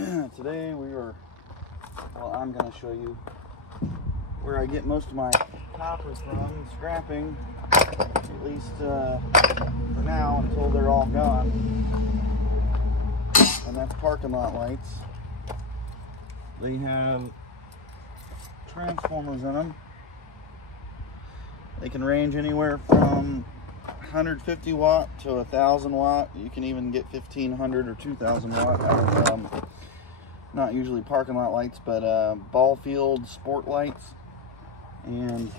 Today I'm going to show you where I get most of my copper from, scrapping, at least for now until they're all gone. And that's parking lot lights. They have transformers in them. They can range anywhere from 150 watt to 1,000 watt. You can even get 1,500 or 2,000 watt out of not usually parking lot lights, but ball field sport lights. And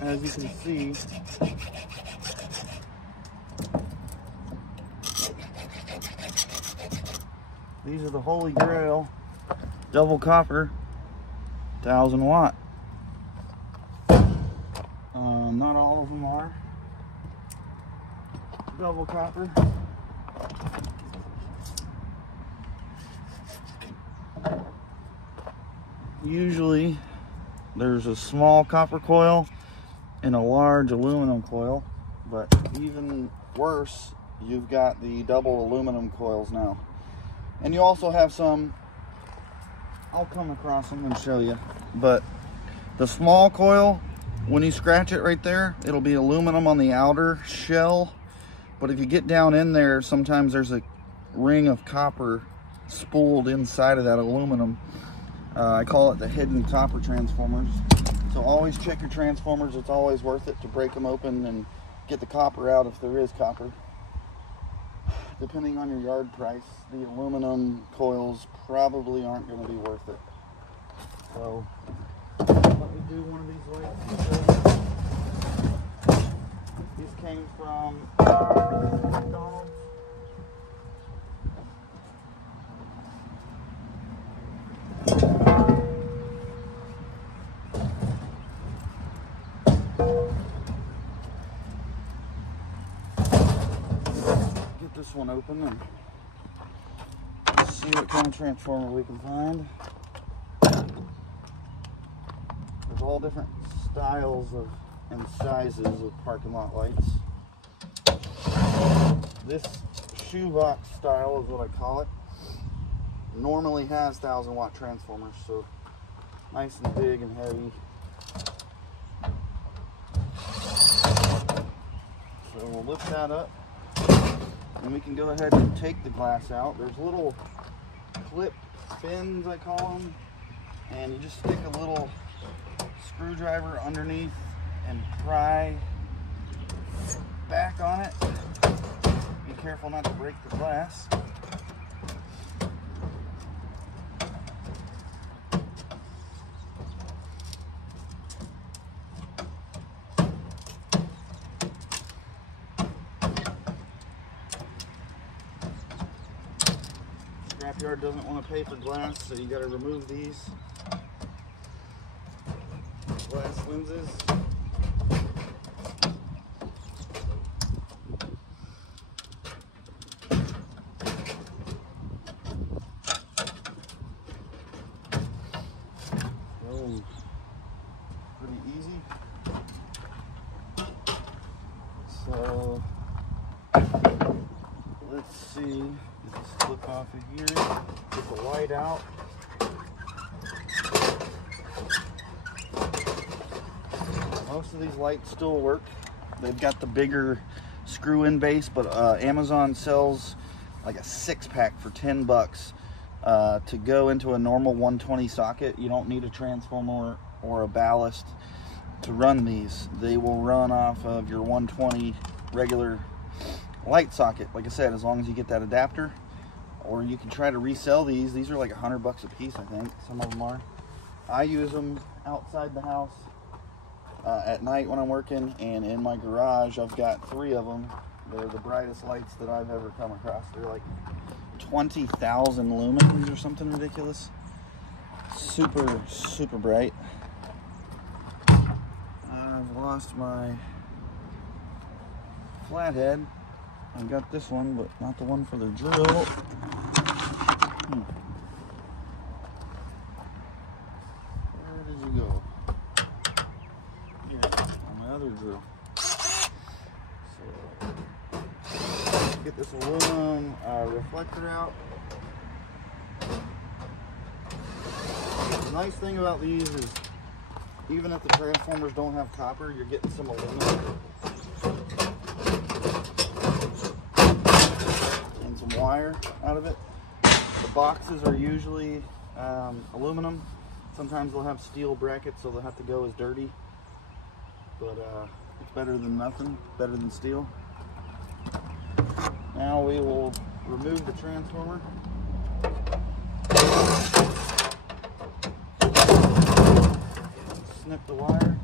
as you can see, these are the Holy Grail double copper 1,000 watt. Not all of them are double copper. Usually there's a small copper coil and a large aluminum coil, but even worse, you've got the double aluminum coils now. And you also have some, I'll come across them and show you, but the small coil, when you scratch it right there, it'll be aluminum on the outer shell, but if you get down in there, sometimes there's a ring of copper spooled inside of that aluminum. I call it the hidden copper transformers. So always check your transformers. It's always worth it to break them open and get the copper out if there is copper. Depending on your yard price, the aluminum coils probably aren't going to be worth it. So let me do one of these lights. These came from McDonald's. Get this one open and see what kind of transformer we can find. There's all different styles and sizes of parking lot lights. This shoebox style is what I call it. Normally has 1,000 watt transformers, so nice and big and heavy. So we'll lift that up and we can go ahead and take the glass out. There's little clip fins, I call them, and you just stick a little screwdriver underneath and pry back on it. Be careful not to break the glass. Scrapyard doesn't want to pay for glass, so you got to remove these glass lenses. Oh, pretty easy. So let's see. Get this clip off of here. Get the light out. Most of these lights still work. They've got the bigger screw-in base, but Amazon sells like a 6-pack for 10 bucks to go into a normal 120 socket. You don't need a transformer or a ballast to run these. They will run off of your 120 regular light socket, like I said, as long as you get that adapter. Or you can try to resell these. These are like 100 bucks a piece, I think. Some of them are. I use them outside the house at night when I'm working, and in my garage I've got 3 of them. They're the brightest lights that I've ever come across. They're like 20,000 lumens or something ridiculous. Super, super bright. I've lost my flathead. I've got this one, but not the one for the drill. Where did you go? Here, on my other drill. So, get this aluminum reflector out. The nice thing about these is, even if the transformers don't have copper, you're getting some aluminum and some wire out of it. The boxes are usually aluminum. Sometimes they'll have steel brackets, so they'll have to go as dirty. But it's better than nothing, better than steel. Now we will remove the transformer. Snip the wire.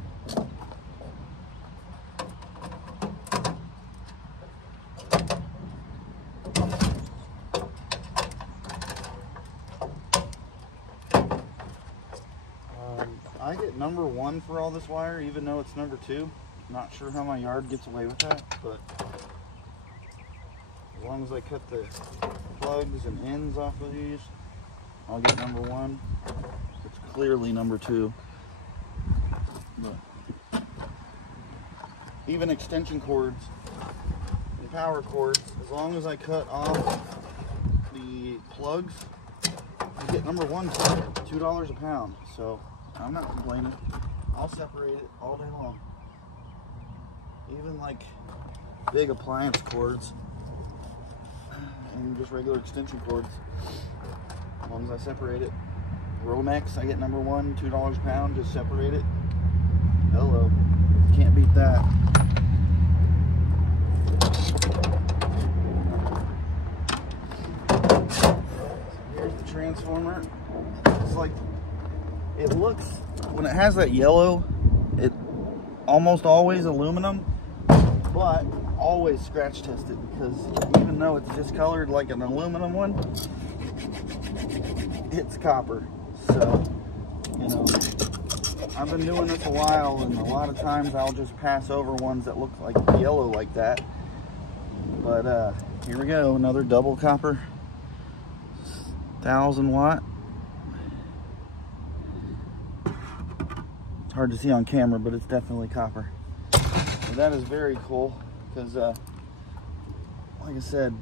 I get number 1 for all this wire, even though it's number 2. Not sure how my yard gets away with that, but as long as I cut the plugs and ends off of these, I'll get number 1. It's clearly number 2. But even extension cords and power cords, as long as I cut off the plugs, you get number 1 for $2 a pound. So I'm not complaining. I'll separate it all day long. Even like big appliance cords and just regular extension cords, as long as I separate it. Romex, I get number 1, $2 a pound, just separate it. Hello, can't beat that. Here's the transformer. It's like, it looks, when it has that yellow, it almost always aluminum, but always scratch tested, because even though it's discolored like an aluminum one, it's copper. So, you know, I've been doing this a while, and a lot of times I'll just pass over ones that look like yellow like that. But here we go, another double copper 1000 watt. It's hard to see on camera, but it's definitely copper. So that is very cool, because like I said,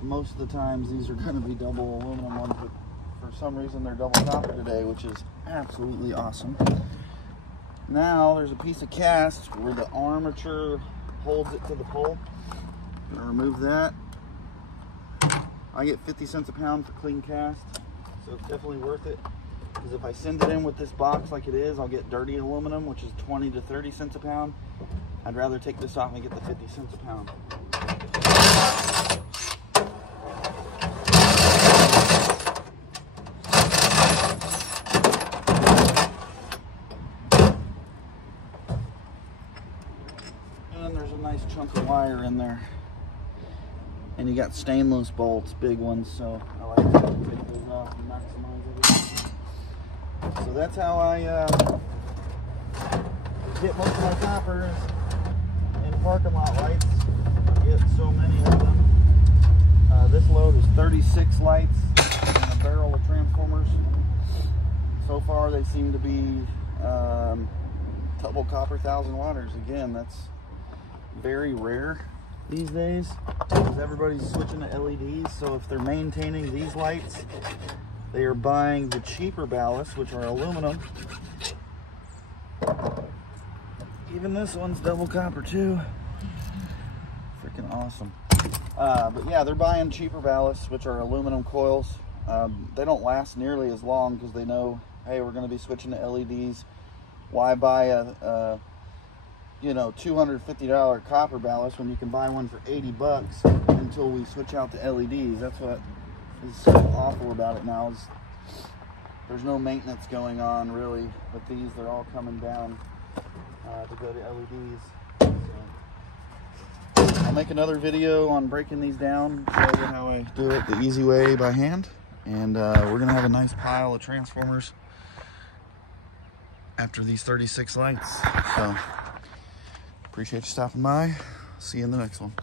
most of the times these are going to be double aluminum ones, but for some reason they're double copper today, which is absolutely awesome. Now there's a piece of cast where the armature holds it to the pole. I'm going to remove that. I get 50 cents a pound for clean cast, so it's definitely worth it. Because if I send it in with this box like it is, I'll get dirty aluminum, which is 20 to 30 cents a pound. I'd rather take this off and get the 50 cents a pound. And there's a nice chunk of wire in there. And you got stainless bolts, big ones, so I like to take those off and maximize everything. So that's how I get most of my coppers in parking lot lights. I get so many of them. This load is 36 lights and a barrel of transformers. So far they seem to be double copper 1000 watters. Again, that's very rare these days, because everybody's switching to LEDs. So if they're maintaining these lights, they are buying the cheaper ballasts, which are aluminum. Even this one's double copper too. Freaking awesome. But yeah, they're buying cheaper ballasts, which are aluminum coils. They don't last nearly as long, because they know, hey, we're going to be switching to LEDs. Why buy a you know, $250 copper ballast when you can buy one for 80 bucks until we switch out to LEDs? That's what is so awful about it now, is there's no maintenance going on really with these. They're all coming down to go to LEDs. So I'll make another video on breaking these down, show you how I do it the easy way by hand, and we're gonna have a nice pile of transformers after these 36 lights. So appreciate you stopping by. See you in the next one.